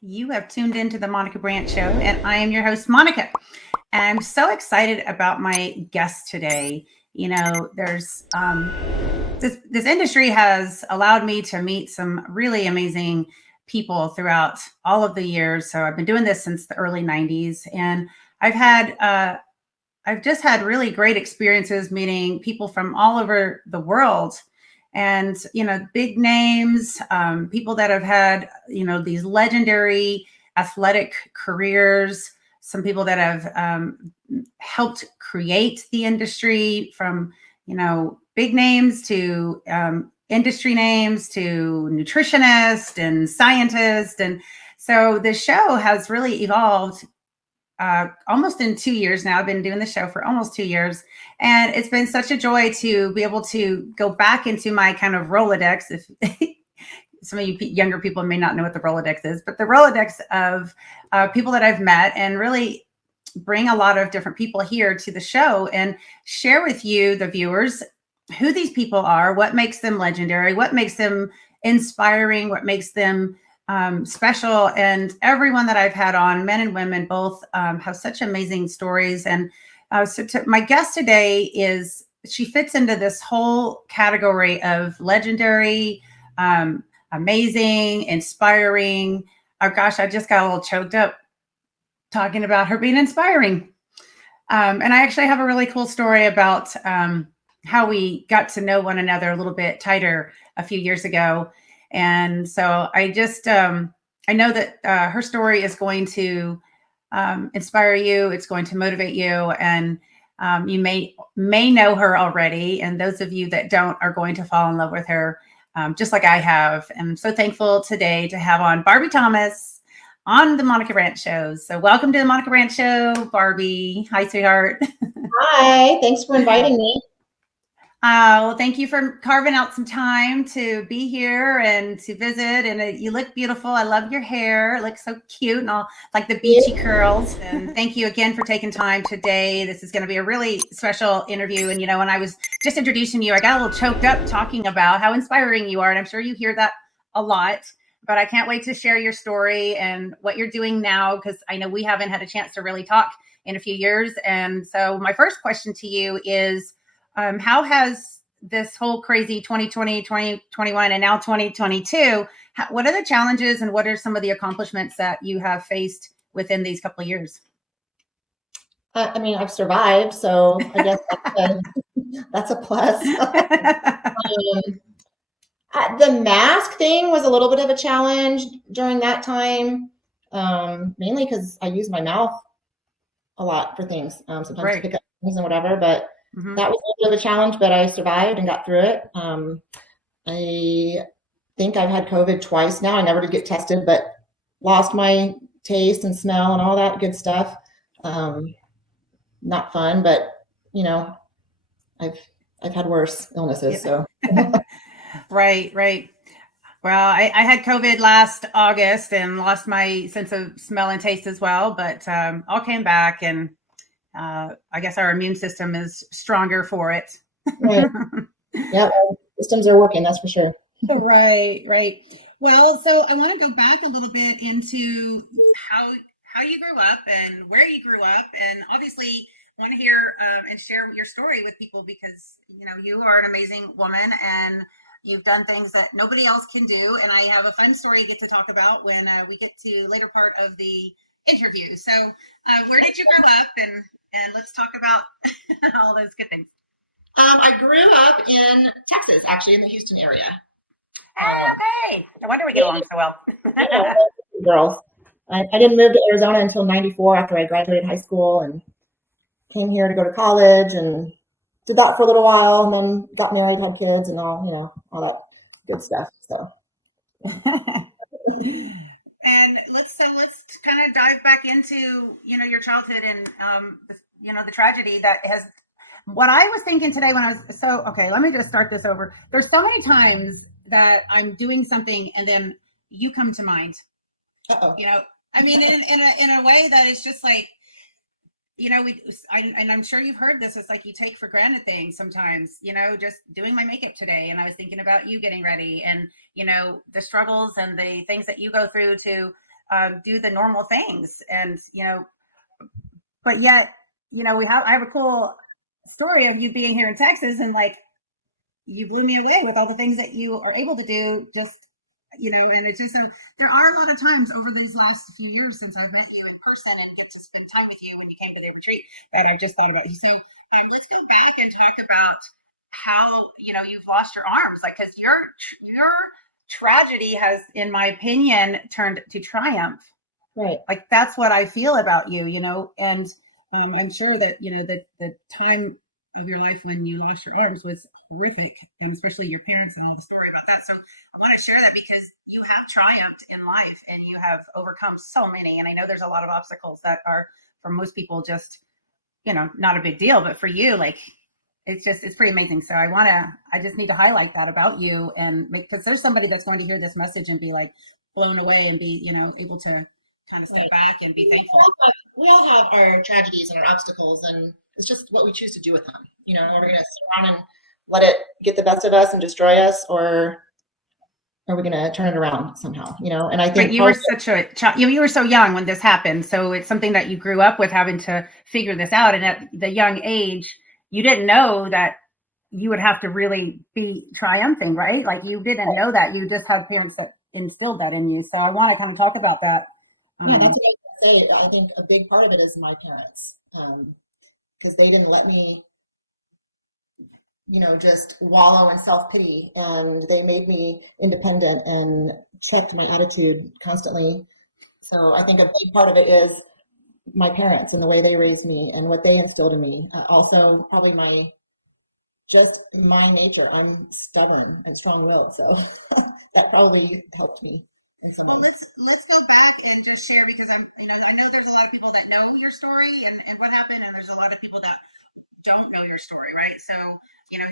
You have tuned into the Monica Brant Show, and I am your host, Monica. And I'm so excited about my guest today. You know, there's this industry has allowed me to meet some really amazing people throughout all of the years. So I've been doing this since the early '90s, and I've just had really great experiences meeting people from all over the world, and big names, people that have had these legendary athletic careers, some people that have helped create the industry, from big names to industry names to nutritionists and scientists. And so the show has really evolved almost in 2 years now. I've been doing the show for almost 2 years, and it's been such a joy to be able to go back into my kind of Rolodex. If some of you younger people may not know what the Rolodex is, but the Rolodex of people that I've met, and really bring a lot of different people here to the show and share with you, the viewers, who these people are, what makes them legendary, what makes them inspiring, what makes them special. And everyone that I've had on, men and women both, have such amazing stories. And my guest today she fits into this whole category of legendary, amazing, inspiring. Oh gosh, I just got a little choked up talking about her being inspiring. And I actually have a really cool story about how we got to know one another a little bit tighter a few years ago. And so I just, I know that her story is going to inspire you. It's going to motivate you. And you may know her already. And those of you that don't are going to fall in love with her, just like I have. And I'm so thankful today to have on Barbie Thomas on the Monica Brant Show. So welcome to the Monica Brant Show, Barbie. Hi, sweetheart. Hi, thanks for inviting me. Well, thank you for carving out some time to be here and to visit. And you look beautiful. I love your hair. It looks so cute and all like the beachy curls. And thank you again for taking time today. This is going to be a really special interview. And, when I was just introducing you, I got a little choked up talking about how inspiring you are. And I'm sure you hear that a lot, but I can't wait to share your story and what you're doing now, because I know we haven't had a chance to really talk in a few years. And so my first question to you is, how has this whole crazy 2020, 2021, and now 2022, what are the challenges and what are some of the accomplishments that you have faced within these couple of years? I mean, I've survived, so I guess that's a plus. The mask thing was a little bit of a challenge during that time, mainly because I use my mouth a lot for things, sometimes to pick up things and whatever, but that was a little bit of a challenge, but I survived and got through it. I think I've had COVID twice now. I never did get tested, but lost my taste and smell and all that good stuff. Not fun, but I've had worse illnesses. So right. Well, I had COVID last August and lost my sense of smell and taste as well, but all came back, and I guess our immune system is stronger for it. Right. Yeah, systems are working, that's for sure. Right. Well, so I want to go back a little bit into how you grew up and where you grew up, and obviously want to hear and share your story with people, because you are an amazing woman and you've done things that nobody else can do. And I have a fun story to get to talk about when we get to later part of the interview. So where did you grow up, and let's talk about all those good things. I grew up in Texas, actually, in the Houston area. Okay. No wonder we get along so well. Yeah, girls. I didn't move to Arizona until '94 after I graduated high school, and came here to go to college and did that for a little while, and then got married, had kids, and all that good stuff. So. And let's kind of dive back into your childhood and the tragedy that has. What I was thinking today when I was okay, let me just start this over. There's so many times that I'm doing something and then you come to mind. Uh-oh. I mean, in a way that it's just like, and I'm sure you've heard this. It's like you take for granted things sometimes, just doing my makeup today. And I was thinking about you getting ready and, the struggles and the things that you go through to do the normal things. And, but yet, I have a cool story of you being here in Texas, and like, you blew me away with all the things that you are able to do. Just, and it's just, there are a lot of times over these last few years since I've met you in person and get to spend time with you when you came to the retreat, that I've just thought about you. So let's go back and talk about how, you've lost your arms, like, because your tragedy has, in my opinion, turned to triumph. Right. Like, that's what I feel about you, and I'm sure that, the time of your life when you lost your arms was horrific, and especially your parents and all the story about that. So I want to share that because you have triumphed in life and you have overcome so many. And I know there's a lot of obstacles that are, for most people, just, not a big deal, but for you, like, it's pretty amazing. So I just need to highlight that about you, and because there's somebody that's going to hear this message and be like blown away and be, able to kind of step back and be thankful. We all have our tragedies and our obstacles, and it's just what we choose to do with them. Are we going to sit around and let it get the best of us and destroy us, or are we going to turn it around somehow? And I think you were such a child. You were so young when this happened, so it's something that you grew up with, having to figure this out. And at the young age, you didn't know that you would have to really be triumphing, right? Like, you didn't know that. You just had parents that instilled that in you. So I want to kind of talk about that. Yeah, that's what I say. I think a big part of it is my parents, because they didn't let me, just wallow in self-pity, and they made me independent and checked my attitude constantly. So I think a big part of it is my parents and the way they raised me and what they instilled in me. Also, probably my nature. I'm stubborn and strong-willed, so that probably helped me. Well, let's go back and just share, because I know there's a lot of people that know your story and what happened, and there's a lot of people that don't know your story, right? So,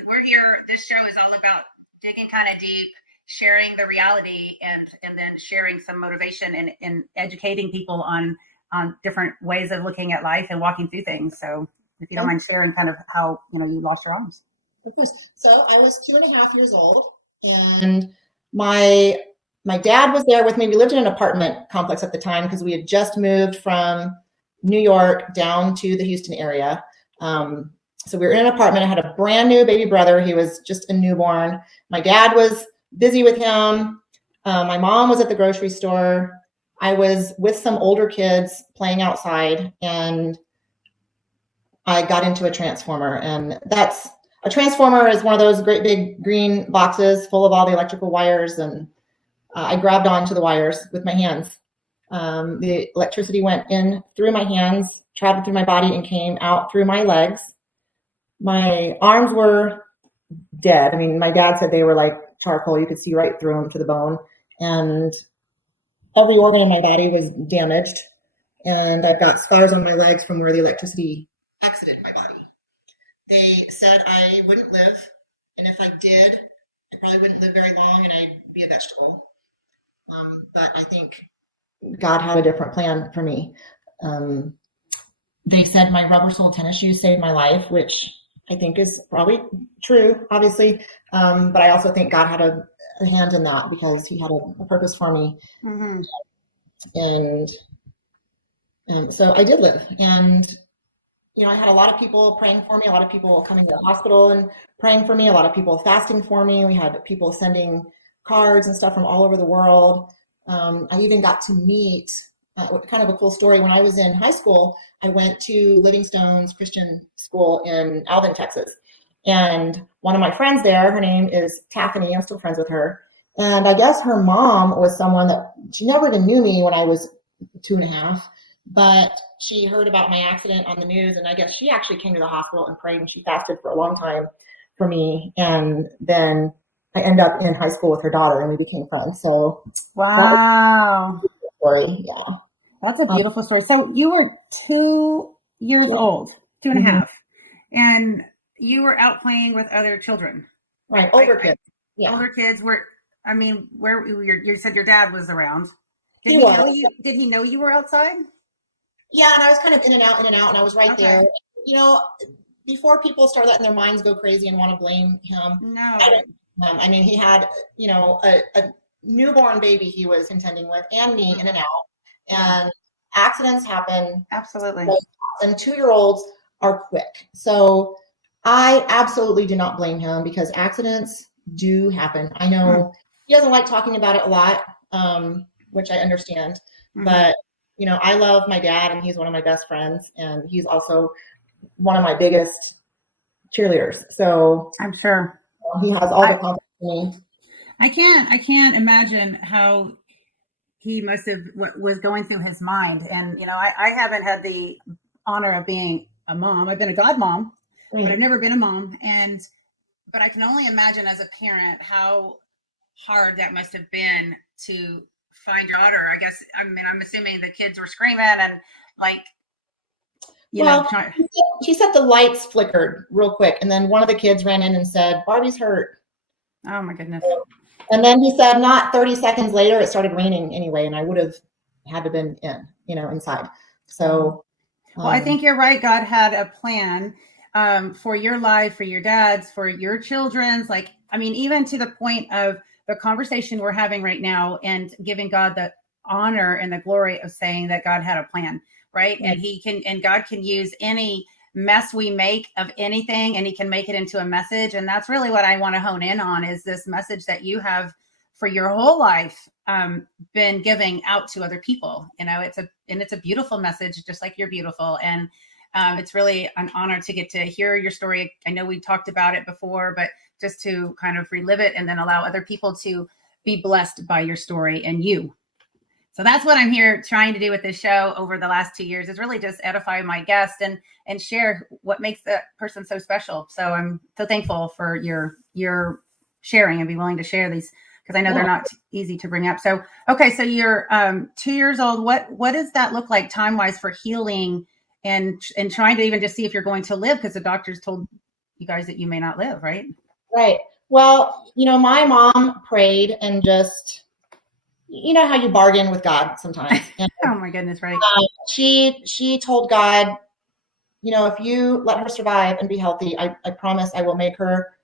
we're here. This show is all about digging kind of deep, sharing the reality, and then sharing some motivation and educating people on different ways of looking at life and walking through things. So, if you don't mind sharing kind of how you lost your arms. Of course. So I was 2.5 years old, and my dad was there with me. We lived in an apartment complex at the time because we had just moved from New York down to the Houston area. So we were in an apartment. I had a brand new baby brother. He was just a newborn. My dad was busy with him. My mom was at the grocery store. I was with some older kids playing outside, and I got into a transformer. And a transformer is one of those great big green boxes full of all the electrical wires, and I grabbed onto the wires with my hands. The electricity went in through my hands, traveled through my body, and came out through my legs. My arms were dead. I mean, my dad said they were like charcoal. You could see right through them to the bone. And every organ in my body was damaged. And I've got scars on my legs from where the electricity exited my body. They said I wouldn't live. And if I did, I probably wouldn't live very long, and I'd be a vegetable. But I think God had a different plan for me. They said my rubber sole tennis shoes saved my life, which I think is probably true, obviously. But I also think God had a hand in that, because he had a purpose for me. Mm-hmm. And so I did live. And, I had a lot of people praying for me, a lot of people coming to the hospital and praying for me, a lot of people fasting for me. We had people sending cards and stuff from all over the world. I even got to meet, kind of a cool story. When I was in high school, I went to Livingstone's Christian school in Alvin, Texas. And one of my friends there, her name is Tiffany. I'm still friends with her. And I guess her mom was someone that, she never even knew me when I was 2.5, but she heard about my accident on the news. And I guess she actually came to the hospital and prayed, and she fasted for a long time for me. And then I ended up in high school with her daughter, and we became friends. So wow, story. Yeah, that's a beautiful story. So you were 2 years old, 2.5, and you were out playing with other children, right? Older kids. Yeah, older kids were. I mean, where you said your dad was around. Did he know you? Did he know you were outside? Yeah, and I was kind of in and out, and I was right there. Before people start letting their minds go crazy and want to blame him. No. I mean, he had, a newborn baby he was contending with, and me in and out. and accidents happen. Absolutely. And 2-year-olds are quick. So I absolutely do not blame him because accidents do happen. I know he doesn't like talking about it a lot, which I understand. But, you know, I love my dad and he's one of my best friends. And he's also one of my biggest cheerleaders. So I'm sure he has all the confidence in me. I can't imagine how he must have, what was going through his mind. And, you know, I haven't had the honor of being a mom. I've been a godmom, but I've never been a mom. But I can only imagine as a parent how hard that must have been to find your daughter. I guess, I mean, I'm assuming the kids were screaming and like, you know. She said the lights flickered real quick. And then one of the kids ran in and said, Barbie's hurt. Oh my goodness. And then he said, not 30 seconds later, it started raining anyway. And I would have had to been inside. So. Well, I think you're right. God had a plan for your life, for your dad's, for your children's. Like, I mean, even to the point of the conversation we're having right now and giving God the honor and the glory of saying that God had a plan, right? Yes. And God can use any mess we make of anything and he can make it into a message. And that's really what I want to hone in on is this message that you have for your whole life been giving out to other people. You know, it's a beautiful message, just like you're beautiful. And it's really an honor to get to hear your story. I know we talked about it before, but just to kind of relive it and then allow other people to be blessed by your story and you. So that's what I'm here trying to do with this show over the last 2 years is really just edify my guest and share what makes that person so special. So I'm so thankful for your sharing and be willing to share these because I know they're not easy to bring up. So, okay. So you're 2 years old. What does that look like time-wise for healing and trying to even just see if you're going to live? Because the doctors told you guys that you may not live, right? Right. Well, you know, my mom prayed and just, you know how you bargain with God sometimes. And, oh my goodness, right. She told God, you know, if you let her survive and be healthy, I promise I will make her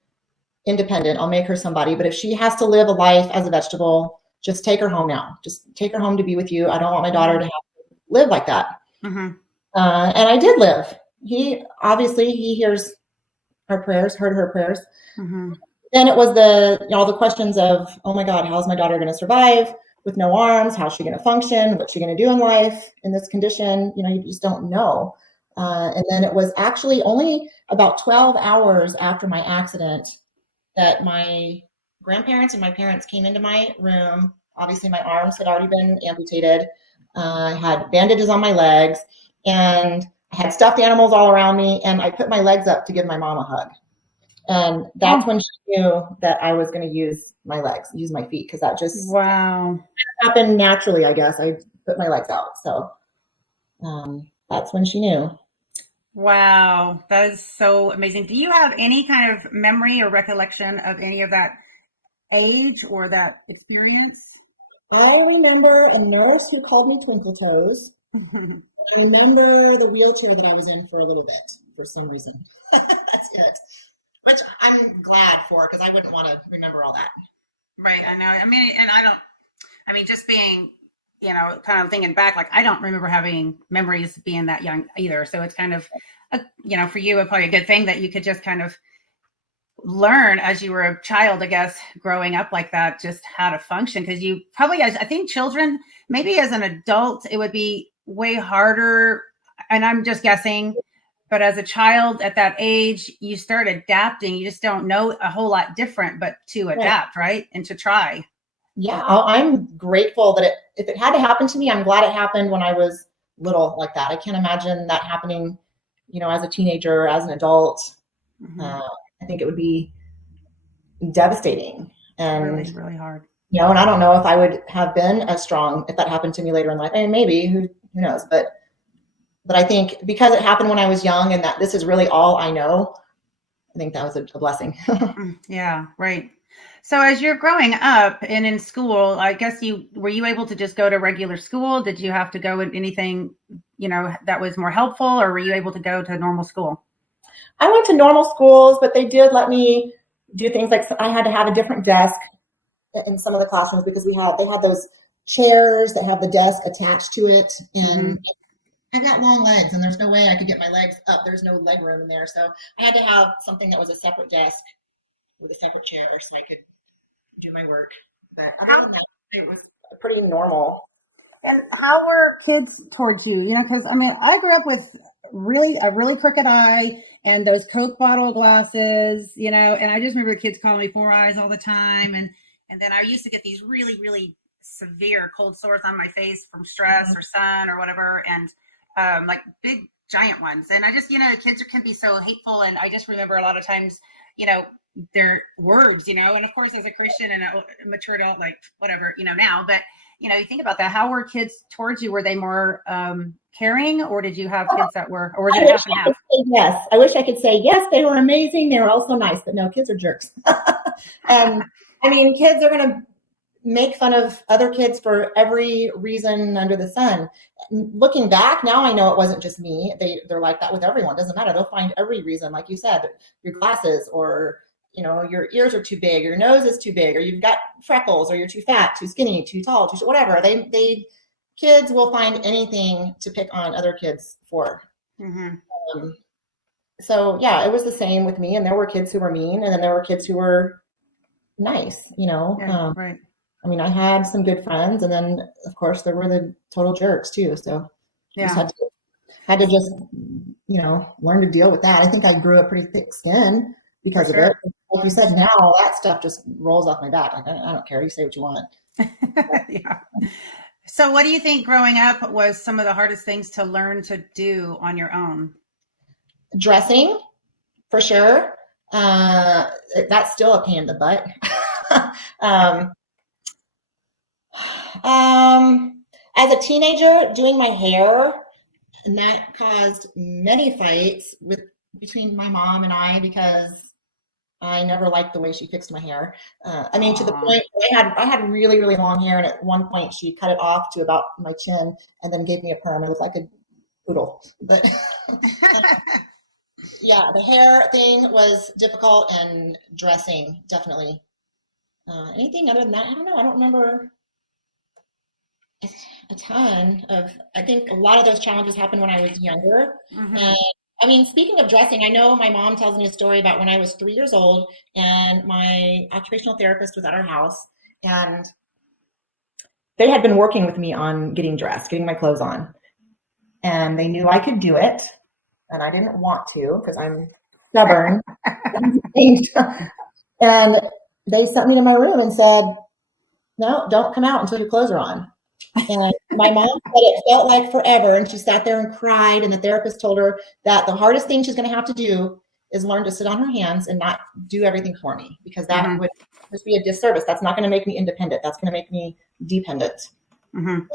independent. I'll make her somebody. But if she has to live a life as a vegetable, just take her home now. Just take her home to be with you. I don't want my daughter to have to live like that. And I did live. He hears our prayers, heard her prayers. Then it was the questions of, oh my God, how's my daughter going to survive with no arms? How's she going to function? What's she going to do in life in this condition? You know, you just don't know. And then it was actually only about 12 hours after my accident that my grandparents and my parents came into my room. Obviously, my arms had already been amputated. I had bandages on my legs, and I had stuffed animals all around me, and I put my legs up to give my mom a hug. And that's when she knew that I was going to use my legs, use my feet, because that just happened naturally, I guess. I put my legs out. So that's when she knew. Wow, that is so amazing. Do you have any kind of memory or recollection of any of that age or that experience? I remember a nurse who called me Twinkle Toes. I remember the wheelchair that I was in for a little bit for some reason. That's it. Which I'm glad for because I wouldn't want to remember all that. Right, I know. I mean, just being, you know, kind of thinking back, like I don't remember having memories being that young either. So it's kind of, you know, for you, it's probably a good thing that you could just kind of learn as you were a child, I guess, growing up like that, just how to function. Because you probably, I think children, maybe as an adult, it would be way harder. And I'm just guessing. But as a child at that age, you start adapting. You just don't know a whole lot different, but to adapt, right? And to try. Yeah, I'm grateful that if it had to happen to me, I'm glad it happened when I was little like that. I can't imagine that happening, you know, as a teenager, as an adult. I think it would be devastating and really, really hard. You know, and I don't know if I would have been as strong if that happened to me later in life. I mean, maybe, who knows? But I think because it happened when I was young and that this is really all I know, I think that was a blessing. Yeah, right. So as you're growing up and in school, I guess were you able to just go to regular school? Did you have to go in anything, you know, that was more helpful, or were you able to go to normal school? I went to normal schools, but they did let me do things like I had to have a different desk in some of the classrooms because they had those chairs that have the desk attached to it. And I've got long legs and there's no way I could get my legs up. There's no leg room in there. So I had to have something that was a separate desk with a separate chair so I could do my work. But other than that, it was pretty normal. And how were kids towards you? You know, because I mean, I grew up with a really crooked eye and those Coke bottle glasses, you know, and I just remember kids calling me Four Eyes all the time. And then I used to get these really severe cold sores on my face from stress or sun or whatever. And like big giant ones. And I just, you know, kids can be so hateful. And I just remember a lot of times, you know, their words, you know, and of course as a Christian and a mature adult, like whatever, you know, now, but you know, you think about that. How were kids towards you? Were they more caring, or did you have kids that were, or was it half and half? Yes. I wish I could say, yes, they were amazing. They were also nice, but no, kids are jerks. And I mean, kids are going to make fun of other kids for every reason under the sun. Looking back now, I know it wasn't just me. They're like that with everyone. Doesn't matter. They'll find every reason, like you said, your glasses, or you know, your ears are too big, your nose is too big, or you've got freckles, or you're too fat, too skinny, too tall, too whatever. Kids will find anything to pick on other kids for. So yeah, it was the same with me. And there were kids who were mean, and then there were kids who were nice. You know, right. I mean, I had some good friends, and then of course there were the total jerks too. So just had to just, you know, learn to deal with that. I think I grew a pretty thick skin because of it. Like you said, now that stuff just rolls off my back. Like, I don't care. You say what you want. Yeah. So what do you think growing up was some of the hardest things to learn to do on your own? Dressing, for sure. That's still a pain in the butt. As a teenager, doing my hair, and that caused many fights between my mom and I, because I never liked the way she fixed my hair. I mean, to the point I had really long hair, and at one point she cut it off to about my chin and then gave me a perm. It looked like a poodle. But yeah, the hair thing was difficult, and dressing definitely. Anything other than that, I don't know. I don't remember a ton of. I think a lot of those challenges happened when I was younger. And I mean, speaking of dressing, I know my mom tells me a story about when I was 3 years old, and my occupational therapist was at our house, and they had been working with me on getting dressed, getting my clothes on, and they knew I could do it, and I didn't want to because I'm stubborn. And they sent me to my room and said, no, don't come out until your clothes are on. And my mom said it felt like forever, and she sat there and cried, and the therapist told her that the hardest thing she's going to have to do is learn to sit on her hands and not do everything for me, because that would just be a disservice. That's not going to make me independent. That's going to make me dependent. And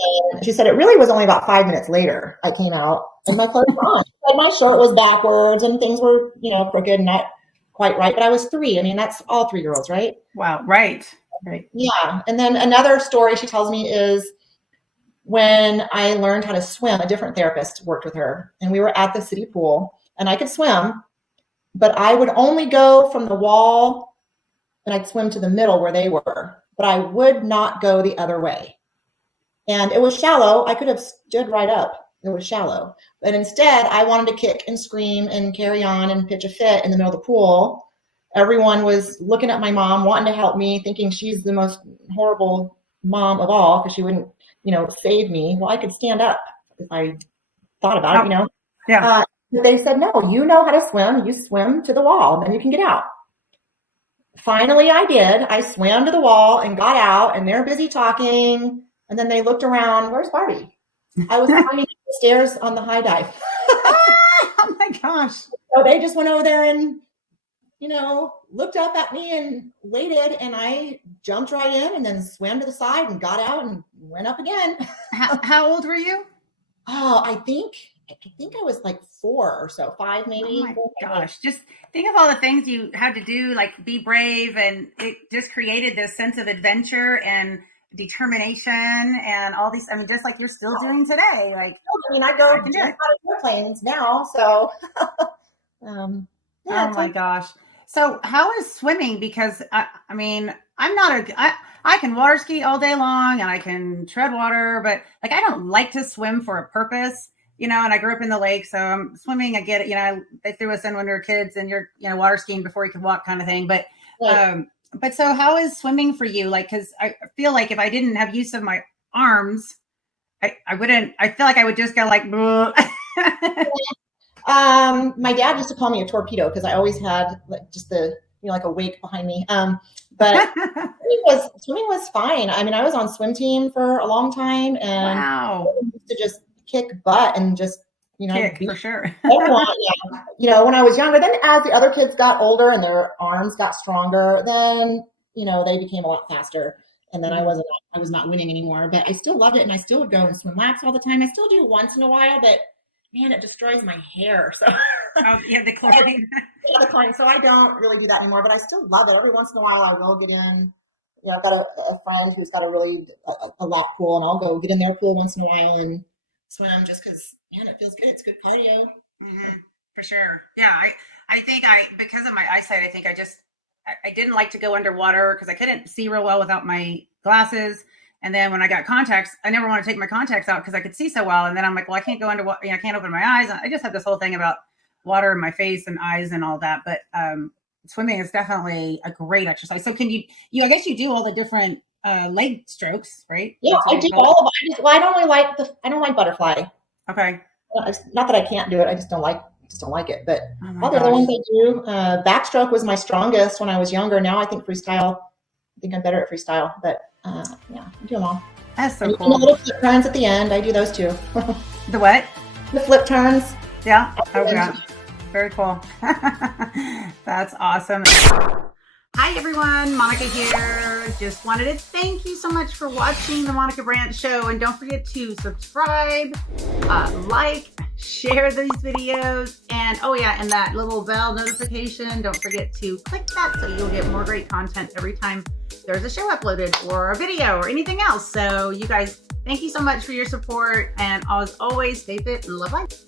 she said it really was only about 5 minutes later I came out and my clothes were on. And my shirt was backwards and things were, you know, crooked, not quite right, but I was 3. I mean, that's all 3-year-olds, right? Wow. Right. Yeah. And then another story she tells me is when I learned how to swim, a different therapist worked with her, and we were at the city pool, and I could swim, but I would only go from the wall and I'd swim to the middle where they were, but I would not go the other way. And it was shallow. I could have stood right up. It was shallow. But instead, I wanted to kick and scream and carry on and pitch a fit in the middle of the pool. Everyone was looking at my mom, wanting to help me, thinking she's the most horrible mom of all because she wouldn't, you know, save me. Well, I could stand up if I thought about it, you know. Yeah. They said, no, you know how to swim. You swim to the wall, and then you can get out. Finally, I did. I swam to the wall and got out, and they're busy talking. And then they looked around. Where's Barbie? I was climbing the stairs on the high dive. Oh my gosh. So they just went over there and, you know, looked up at me and waited, and I jumped right in and then swam to the side and got out and went up again. How old were you? Oh, I think I was like 4 or so, 5 maybe. Oh my gosh. Just think of all the things you had to do, like be brave, and it just created this sense of adventure and determination and all these. I mean, just like you're still doing today. Like, I mean, I go out of airplanes now, so yeah, oh my gosh. So how is swimming? Because I mean, I'm not I can water ski all day long and I can tread water, but like I don't like to swim for a purpose, and I grew up in the lake, so swimming, I get it. They threw us in when we were kids and you're, water skiing before you could walk kind of thing. But, Right. but so how is swimming for you? Like, cause I feel like if I didn't have use of my arms, I feel like I would just go like, My dad used to call me a torpedo because I always had like just the, like a wake behind me. But swimming was fine. I mean, I was on swim team for a long time and wow, I used to just kick butt and just, kick for sure. everyone, yeah. When I was younger, then as the other kids got older and their arms got stronger, then, they became a lot faster. And then I was not winning anymore, but I still loved it. And I still would go and swim laps all the time. I still do once in a while, but man, it destroys my hair. So oh, yeah, the chlorine. the chlorine. So I don't really do that anymore, but I still love it. Every once in a while I will get in. I've got a friend who's got a lap pool, and I'll go get in their pool once in a while and swim just because, man, it feels good. It's good cardio. Mm-hmm. For sure. Yeah. I think because of my eyesight, I think I didn't like to go underwater because I couldn't see real well without my glasses. And then when I got contacts, I never want to take my contacts out because I could see so well. And then I'm like, well, I can't go underwater. I can't open my eyes. I just have this whole thing about water in my face and eyes and all that. But swimming is definitely a great exercise. So can I guess you do all the different leg strokes, right? Yeah, I do all of it. I don't like butterfly. Okay. Not that I can't do it. I just don't like it. But all the other ones I do. Backstroke was my strongest when I was younger. Now I think freestyle. I think I'm better at freestyle. But yeah, I do them all. That's so cool. And the little flip turns at the end. I do those too. The what? The flip turns. Yeah. Oh yeah. Very cool. That's awesome. Hi everyone, Monica here. Just wanted to thank you so much for watching the Monica Brant Show, and don't forget to subscribe, like, share these videos, and oh yeah, and that little bell notification, don't forget to click that so you'll get more great content every time there's a show uploaded or a video or anything else. So you guys, thank you so much for your support, and as always, stay fit and love life.